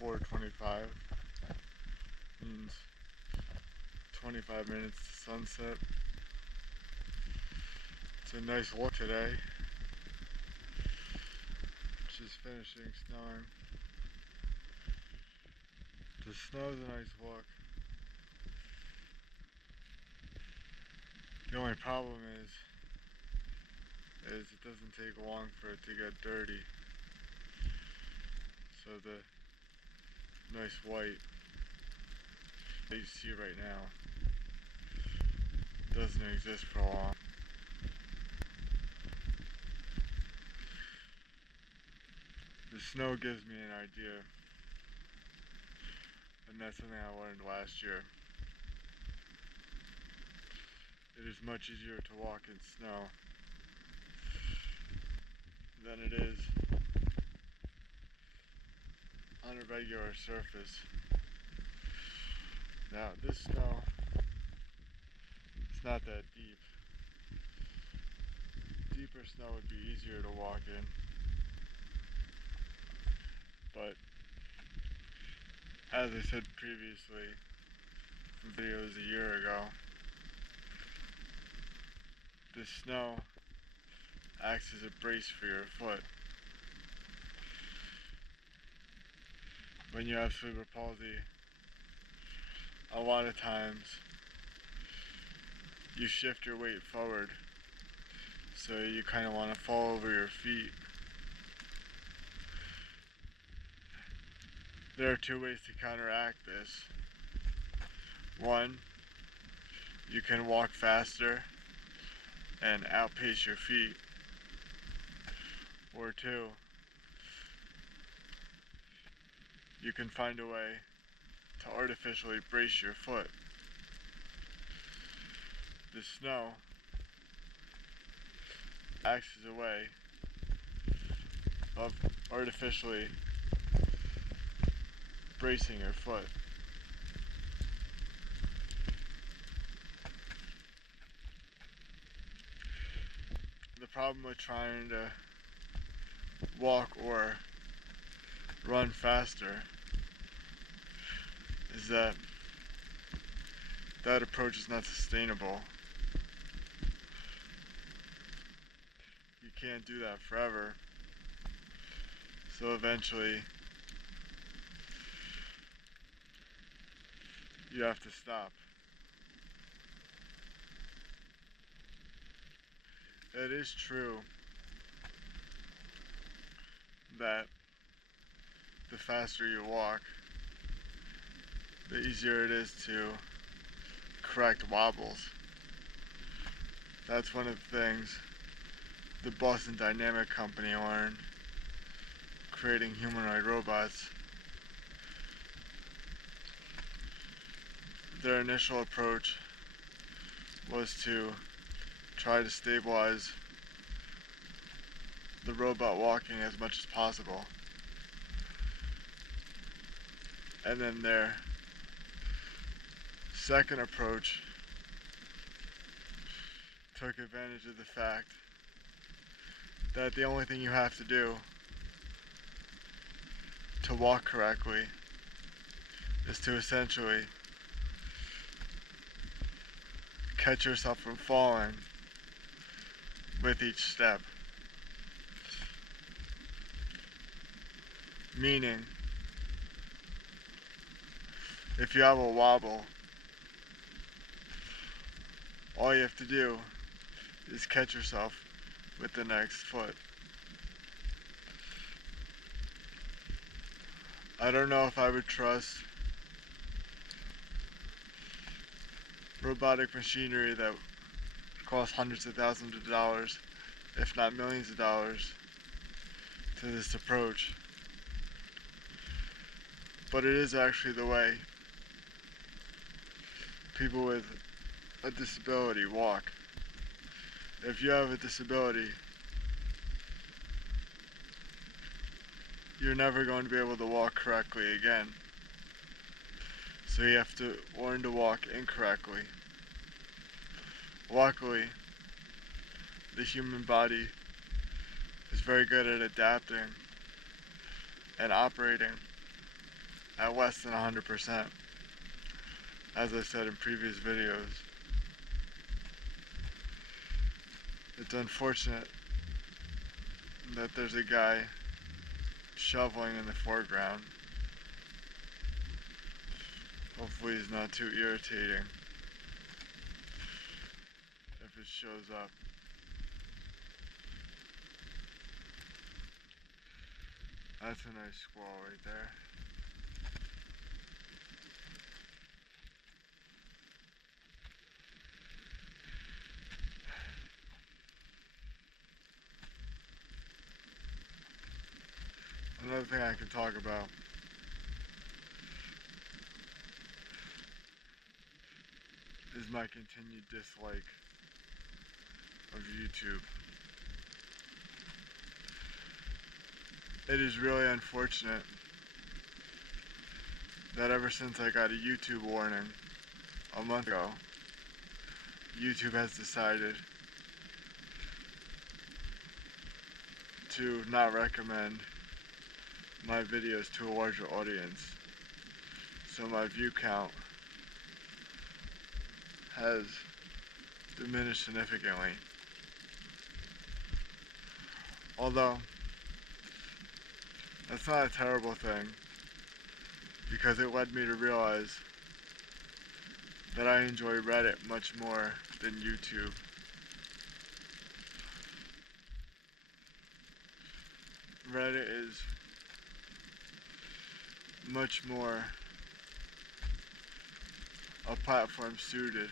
4:25. Means 25 minutes to sunset. It's a nice walk today. Just finishing snowing. The snow's a nice walk. The only problem is it doesn't take long for it to get dirty. So the nice white that you see right now doesn't exist for long. The snow gives me an idea, and that's something I learned last year. It is much easier to walk in snow than it is on a regular surface. Now, this snow, it's not that deep. Deeper snow would be easier to walk in. But, as I said previously, in videos a year ago, the snow acts as a brace for your foot. When you have cerebral palsy, a lot of times you shift your weight forward, so you kind of want to fall over your feet. There are two ways to counteract this. One, you can walk faster and outpace your feet. Or two, you can find a way to artificially brace your foot. The snow acts as a way of artificially bracing your foot. The problem with trying to walk or run faster is that approach is not sustainable. You can't do that forever. So eventually you have to stop. It is true that the faster you walk, the easier it is to correct wobbles. That's one of the things the Boston Dynamic Company learned, creating humanoid robots. Their initial approach was to try to stabilize the robot walking as much as possible. And then their second approach took advantage of the fact that the only thing you have to do to walk correctly is to essentially catch yourself from falling with each step. Meaning, if you have a wobble, all you have to do is catch yourself with the next foot. I don't know if I would trust robotic machinery that costs hundreds of thousands of dollars, if not millions of dollars, to this approach. But it is actually the way people with a disability walk. If you have a disability, you're never going to be able to walk correctly again. So you have to learn to walk incorrectly. Luckily, the human body is very good at adapting and operating at less than 100%, as I said in previous videos. It's unfortunate that there's a guy shoveling in the foreground. Hopefully he's not too irritating if it shows up. That's a nice squirrel right there. Another thing I can talk about is my continued dislike of YouTube. It is really unfortunate that ever since I got a YouTube warning a month ago, YouTube has decided to not recommend my videos to a larger audience. So my view count has diminished significantly. Although, that's not a terrible thing, because it led me to realize that I enjoy Reddit much more than YouTube. Reddit is much more a platform suited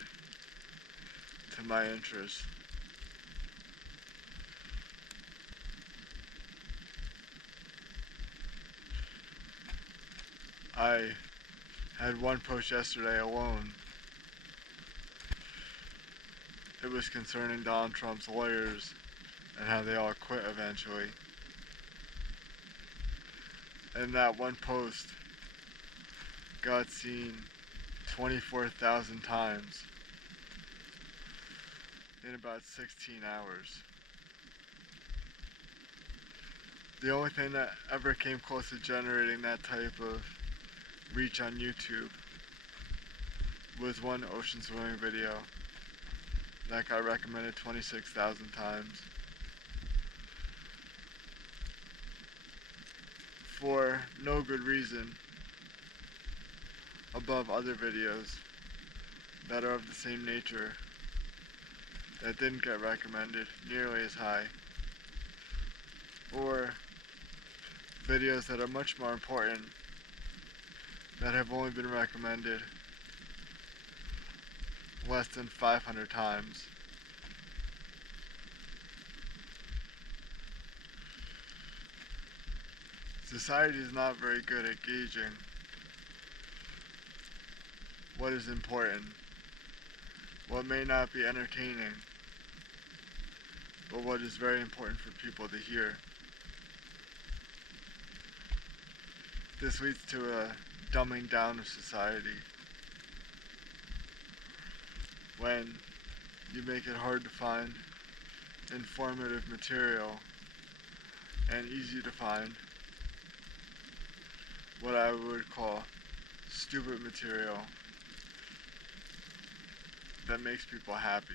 to my interests. I had one post yesterday alone. It was concerning Donald Trump's lawyers and how they all quit eventually. And that one post got seen 24,000 times in about 16 hours. The only thing that ever came close to generating that type of reach on YouTube was one ocean swimming video that got recommended 26,000 times for no good reason above other videos that are of the same nature that didn't get recommended nearly as high, or videos that are much more important that have only been recommended less than 500 times. Society is not very good at gauging what is important, what may not be entertaining, but what is very important for people to hear. This leads to a dumbing down of society. When you make it hard to find informative material and easy to find what I would call stupid material that makes people happy.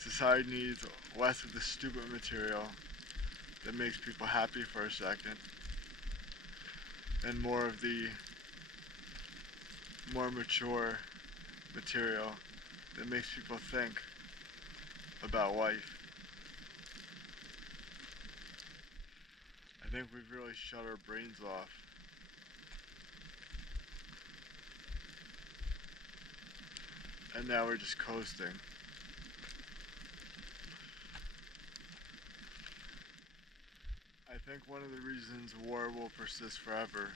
Society needs less of the stupid material that makes people happy for a second, and more of the more mature material that makes people think about life. I think we've really shut our brains off. And now we're just coasting. I think one of the reasons war will persist forever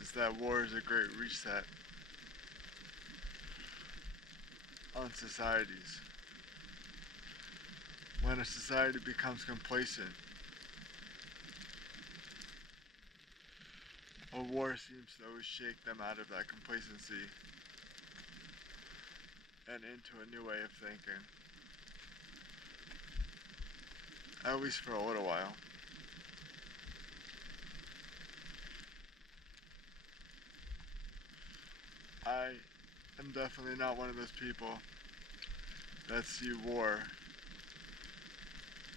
is that war is a great reset on societies. When a society becomes complacent, a war seems to always shake them out of that complacency and into a new way of thinking. at least for a little while. I am definitely not one of those people that see war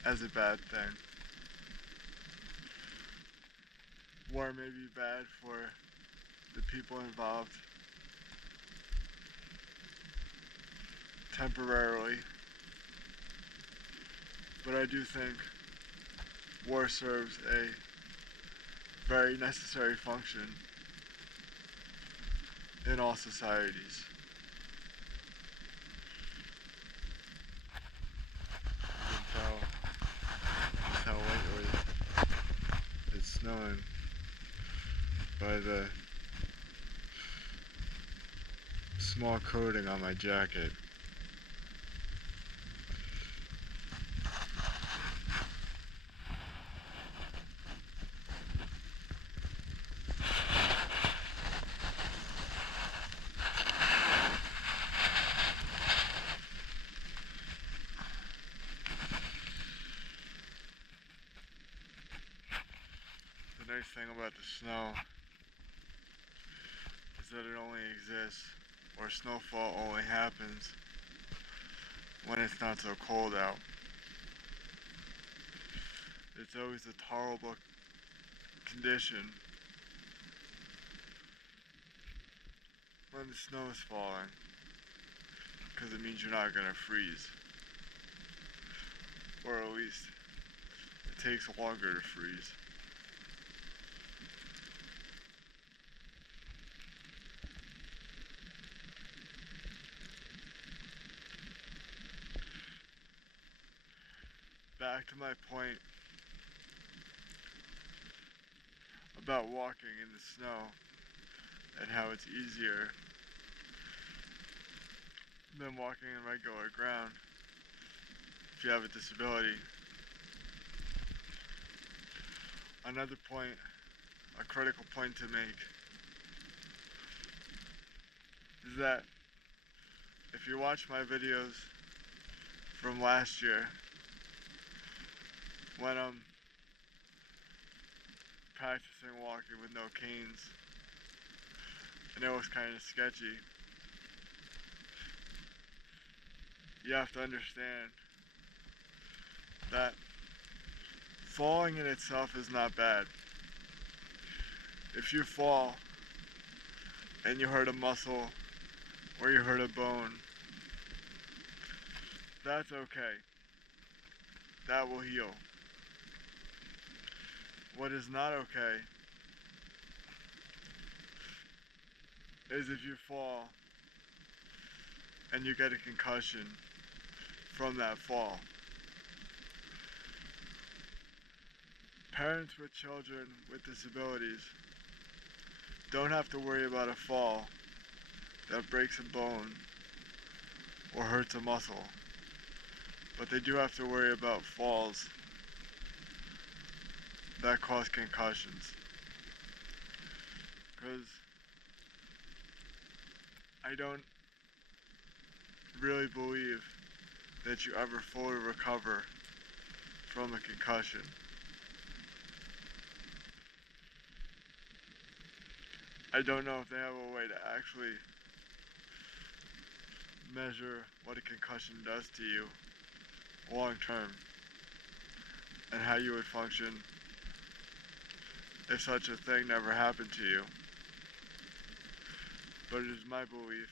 as a bad thing. War may be bad for the people involved temporarily, but I do think war serves a very necessary function in all societies. You can tell just how lately it's snowing by the small coating on my jacket. The nice thing about the snow is that it only exists, or snowfall only happens, when it's not so cold out. It's always a tolerable condition when the snow is falling, because it means you're not going to freeze. Or at least it takes longer to freeze. Back to my point about walking in the snow and how it's easier than walking in regular ground if you have a disability. Another point, a critical point to make, is that if you watch my videos from last year, when I'm practicing walking with no canes, and it was kind of sketchy, you have to understand that falling in itself is not bad. If you fall and you hurt a muscle or you hurt a bone, that's okay. That will heal. What is not okay is if you fall and you get a concussion from that fall. Parents with children with disabilities don't have to worry about a fall that breaks a bone or hurts a muscle, but they do have to worry about falls that cause concussions. Because I don't really believe that you ever fully recover from a concussion. I don't know if they have a way to actually measure what a concussion does to you long term and how you would function if such a thing never happened to you. But it is my belief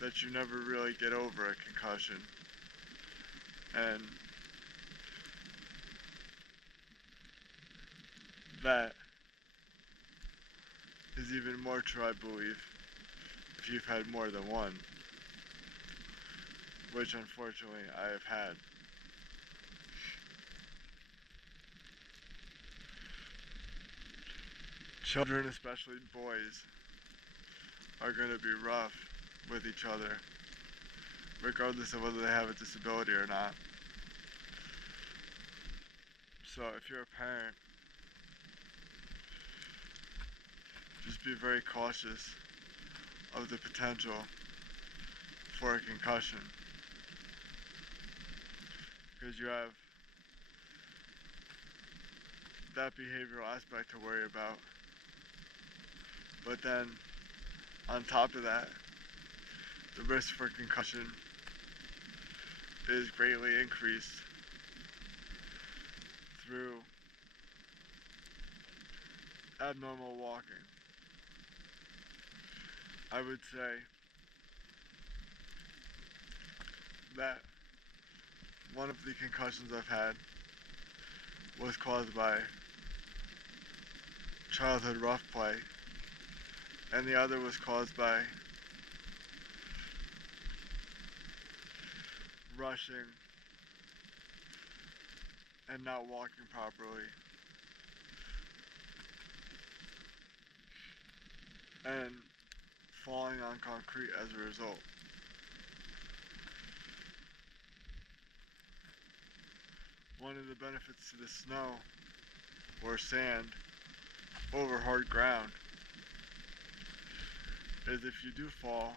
that you never really get over a concussion, and that is even more true, I believe, if you've had more than one, which unfortunately I have had. Children, especially boys, are going to be rough with each other, regardless of whether they have a disability or not. So if you're a parent, just be very cautious of the potential for a concussion, because you have that behavioral aspect to worry about. But then, on top of that, the risk for concussion is greatly increased through abnormal walking. I would say that one of the concussions I've had was caused by childhood rough play, and the other was caused by rushing and not walking properly, and falling on concrete as a result. One of the benefits to the snow or sand over hard ground is if you do fall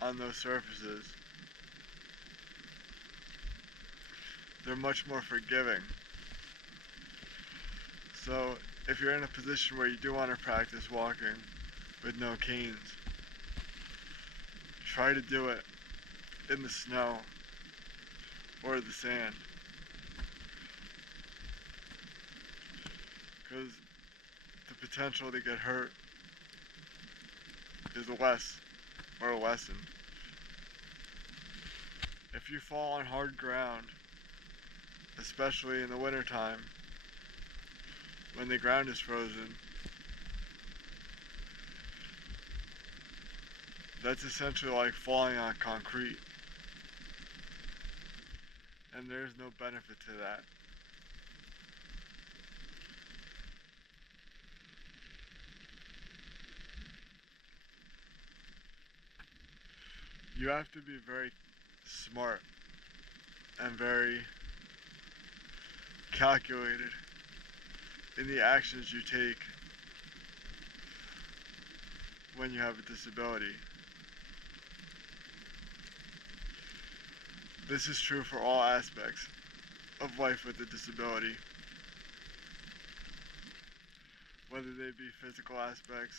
on those surfaces, they're much more forgiving. So if you're in a position where you do want to practice walking with no canes, try to do it in the snow or the sand, because the potential to get hurt is less or lessened. If you fall on hard ground, especially in the wintertime when the ground is frozen, that's essentially like falling on concrete, and there's no benefit to that. You have to be very smart and very calculated in the actions you take when you have a disability. This is true for all aspects of life with a disability, whether they be physical aspects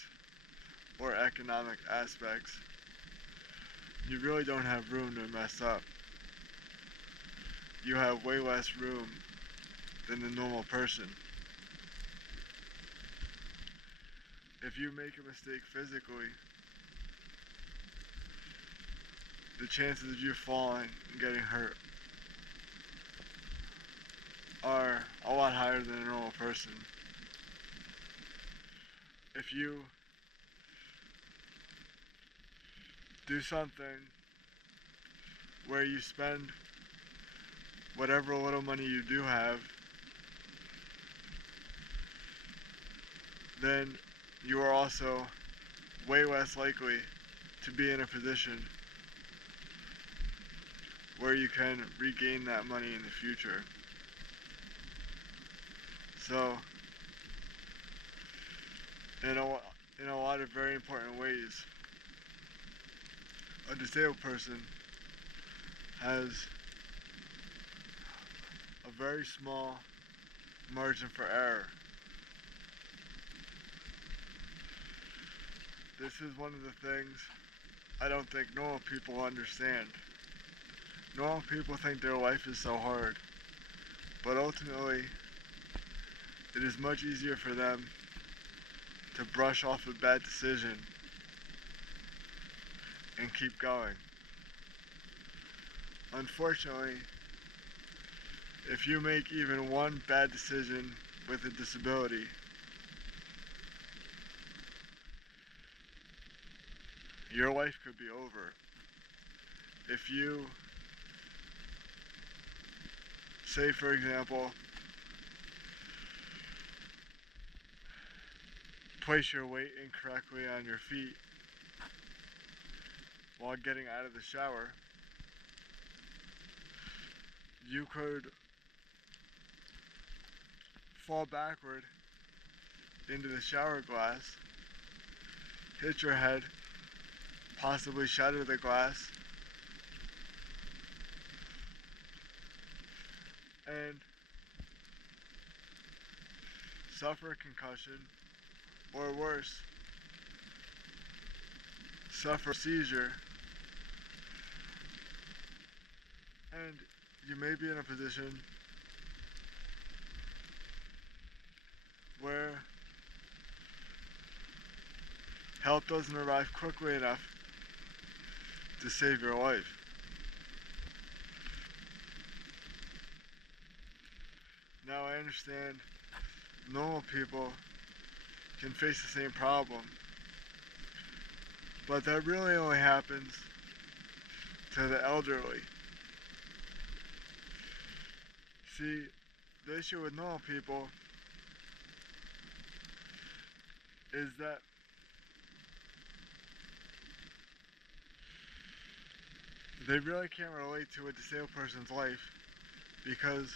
or economic aspects. You really don't have room to mess up. You have way less room than the normal person. If you make a mistake physically, the chances of you falling and getting hurt are a lot higher than a normal person. If you do something where you spend whatever little money you do have, then you are also way less likely to be in a position where you can regain that money in the future. So, in a lot of very important ways, a disabled person has a very small margin for error. This is one of the things I don't think normal people understand. Normal people think their life is so hard, but ultimately, it is much easier for them to brush off a bad decision and keep going. Unfortunately, if you make even one bad decision with a disability, your life could be over. If you, say for example, place your weight incorrectly on your feet while getting out of the shower, you could fall backward into the shower glass, hit your head, possibly shatter the glass, and suffer a concussion, or worse, suffer a seizure, and you may be in a position where help doesn't arrive quickly enough to save your life. Now I understand normal people can face the same problem, but that really only happens to the elderly. See, the issue with normal people is that they really can't relate to a disabled person's life because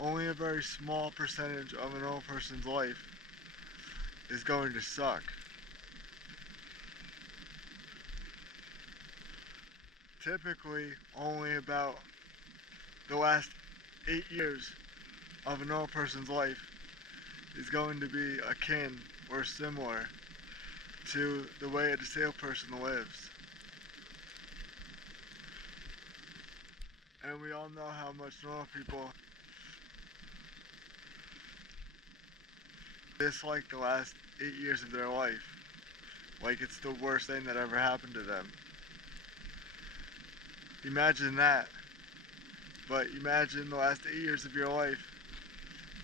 only a very small percentage of a normal person's life is going to suck. Typically, only about the last 8 years of a normal person's life is going to be akin or similar to the way a disabled person lives. And we all know how much normal people dislike the last 8 years of their life. Like it's the worst thing that ever happened to them. Imagine that. But imagine the last 8 years of your life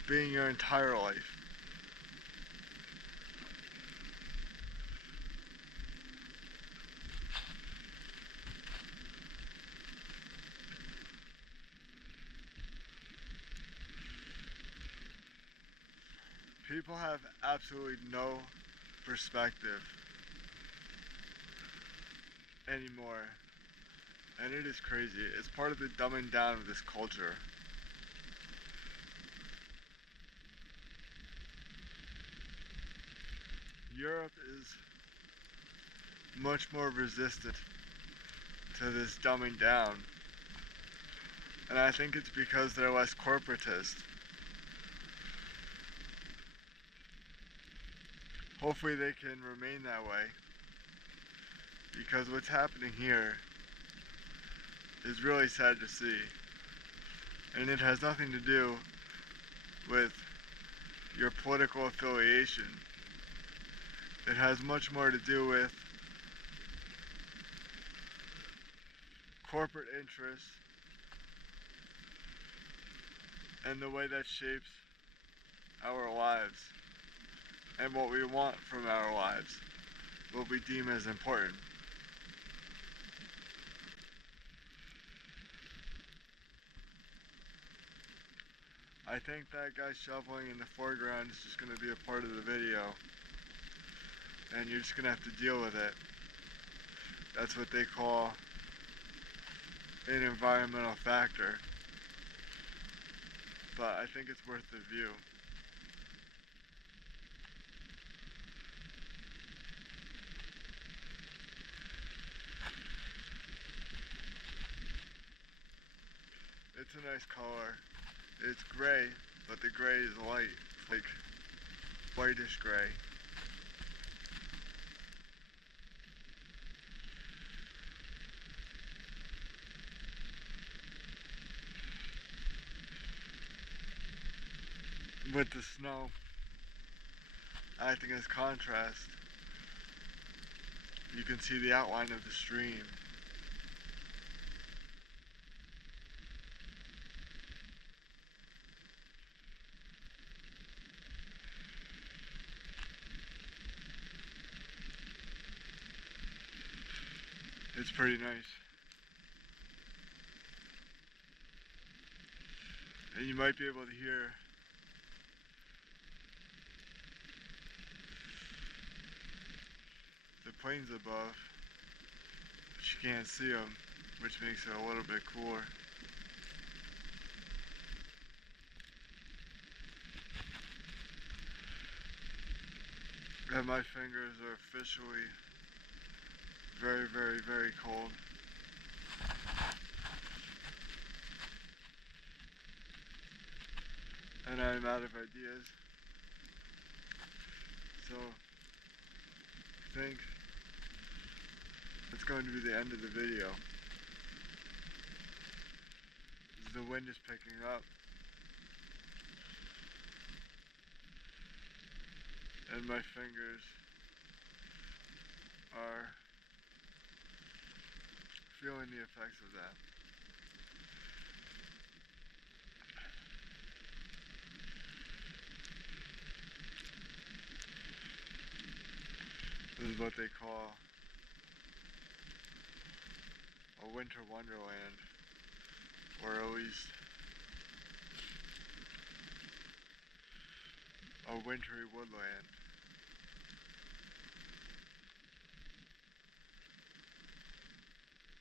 being your entire life. People have absolutely no perspective anymore, and it is crazy. It's part of the dumbing down of this culture. Europe is much more resistant to this dumbing down, and I think it's because they're less corporatist. Hopefully they can remain that way, because what's happening here is really sad to see, and it has nothing to do with your political affiliation. It has much more to do with corporate interests and the way that shapes our lives and what we want from our lives, what we deem as important. I think that guy shoveling in the foreground is just going to be a part of the video, and you're just going to have to deal with it. That's what they call an environmental factor, but I think it's worth the view. It's a nice color. It's gray, but the gray is light, like whitish gray. With the snow acting as contrast, you can see the outline of the stream. It's pretty nice. And you might be able to hear the planes above, but you can't see them, which makes it a little bit cooler. And my fingers are officially very, very, very cold. And I'm out of ideas. So I think it's going to be the end of the video. The wind is picking up. And my fingers are feeling the effects of that. This is what they call a winter wonderland, or at least a wintry woodland.